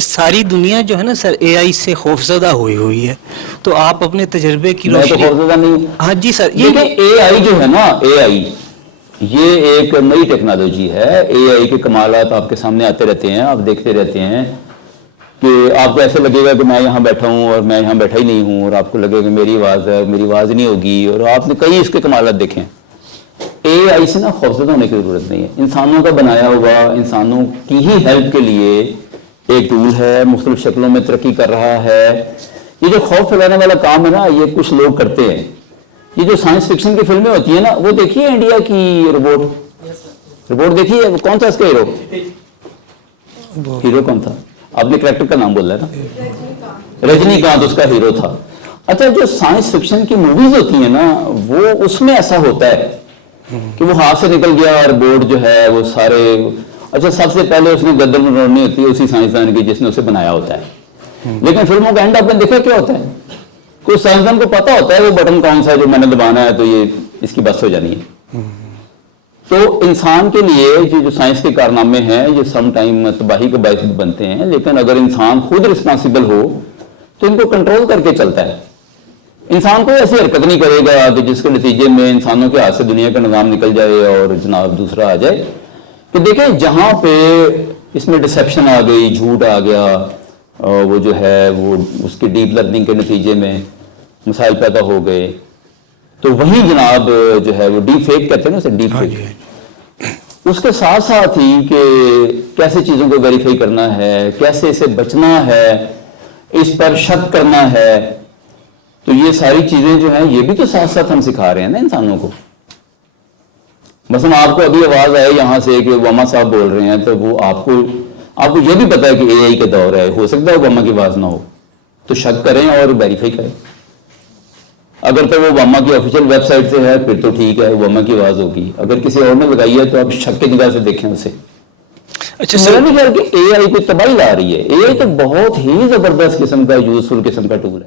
सारी दुनिया जो है ना सर एआई से खौफजदा हुई हुई है, तो आप अपने तजर्बे की मैं तो रोशनी। खौफजदा नहीं। हाँ जी सर, ये एआई जो है ना, एआई ये एक नई टेक्नोलॉजी है। एआई के कमालात आपके सामने आते रहते हैं, आप देखते रहते हैं कि आपको ऐसे लगेगा कि मैं यहाँ बैठा हूँ और मैं यहाँ बैठा ही नहीं हूँ, और आपको लगेगा मेरी आवाज़ है, मेरी आवाज़ नहीं होगी, और आपने कई इसके कमालात देखे हैं। एआई से ना खौफजदा होने की ज़रूरत नहीं है। इंसानों का बनाया हुआ, इंसानों की ही हेल्प के लिए एक टूल है, मुख्तलिफ शक्लों में तरक्की कर रहा है। ये जो खौफ फैलाने वाला काम है ना, ये कुछ लोग करते हैं। ये जो साइंस फिक्शन की फिल्में होती है ना, वो देखिए इंडिया की रोबोट, रोबोट देखिए, कौन था इसका हीरो? हीरो कौन था? आपने कैरेक्टर का नाम बोला है ना, रजनीकांत उसका हीरो था। अच्छा, जो साइंस फिक्शन की मूवीज होती है ना, वो उसमें ऐसा होता है कि वो हाथ से निकल गया और बोर्ड जो है वो सारे, अच्छा सबसे पहले उसने गर्दन उड़नी होती है उसी साइंसदान की जिसने उसे बनाया होता है। लेकिन फिल्मों का एंड आपने देखा क्या होता है? कुछ साइंसदान को पता होता है वो बटन कौन सा है जो मैंने दबाना है तो ये इसकी बस हो जानी है। तो इंसान के लिए जो साइंस के कारनामे हैं ये सम टाइम तबाही का बायस बनते हैं, लेकिन अगर इंसान खुद रिस्पॉन्सिबल हो तो इनको कंट्रोल करके चलता है। इंसान कोई ऐसी हरकत नहीं करेगा कि जिसके नतीजे में इंसानों के हाथ से दुनिया का निज़ाम निकल जाए और जनाब दूसरा आ जाए। तो देखें, जहां पे इसमें डिसेप्शन आ गई, झूठ आ गया, वो जो है वो उसकी डीप लर्निंग के नतीजे में मसाइल पैदा हो गए, तो वहीं जनाब जो है वो डीप फेक कहते हैं ना उसे, डीप फेक। उसके साथ साथ ही कि कैसे चीज़ों को वेरीफाई करना है, कैसे इसे बचना है, इस पर शक करना है, तो ये सारी चीज़ें जो हैं ये भी तो साथ साथ हम सिखा रहे हैं ना इंसानों को। मसलन आपको अभी आवाज़ आए यहाँ से कि ओबामा साहब बोल रहे हैं, तो वो आपको ये भी पता है कि एआई का दौर है, हो सकता है ओबामा की आवाज़ ना हो, तो शक करें और वेरीफाई करें। अगर तो वो ओबामा की ऑफिशियल वेबसाइट से है फिर तो ठीक है, ओबामा की आवाज़ होगी। अगर किसी और ने लगाई है तो आप शक की निगाह से देखें उसे। अच्छा सर, नहीं कि एआई को तबाही ला रही है। एआई तो बहुत ही ज़बरदस्त किस्म का, यूजफुल किस्म का टूल है।